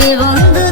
ಕಿವಿ ಒಂದು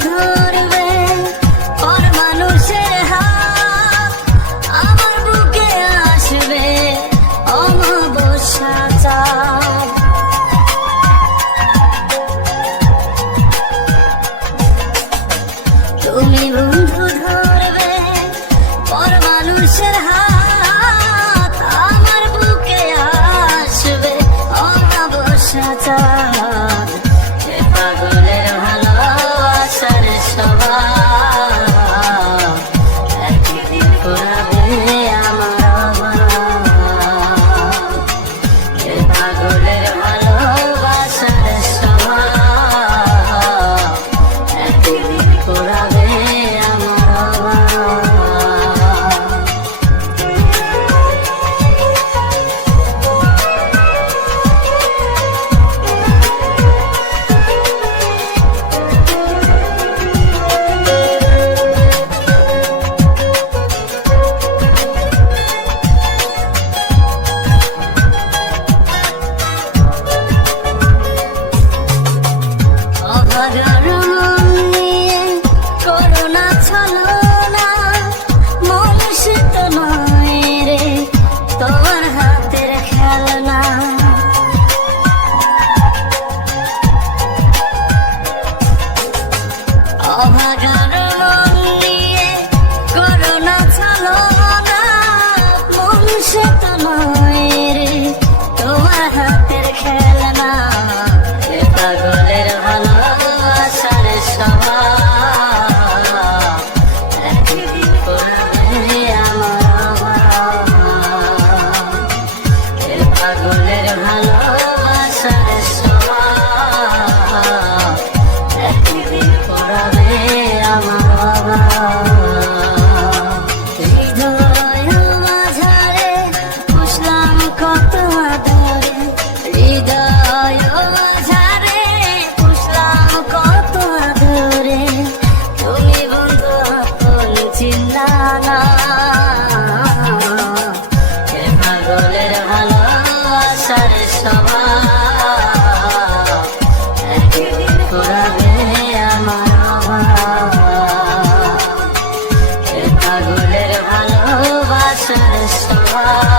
Bye.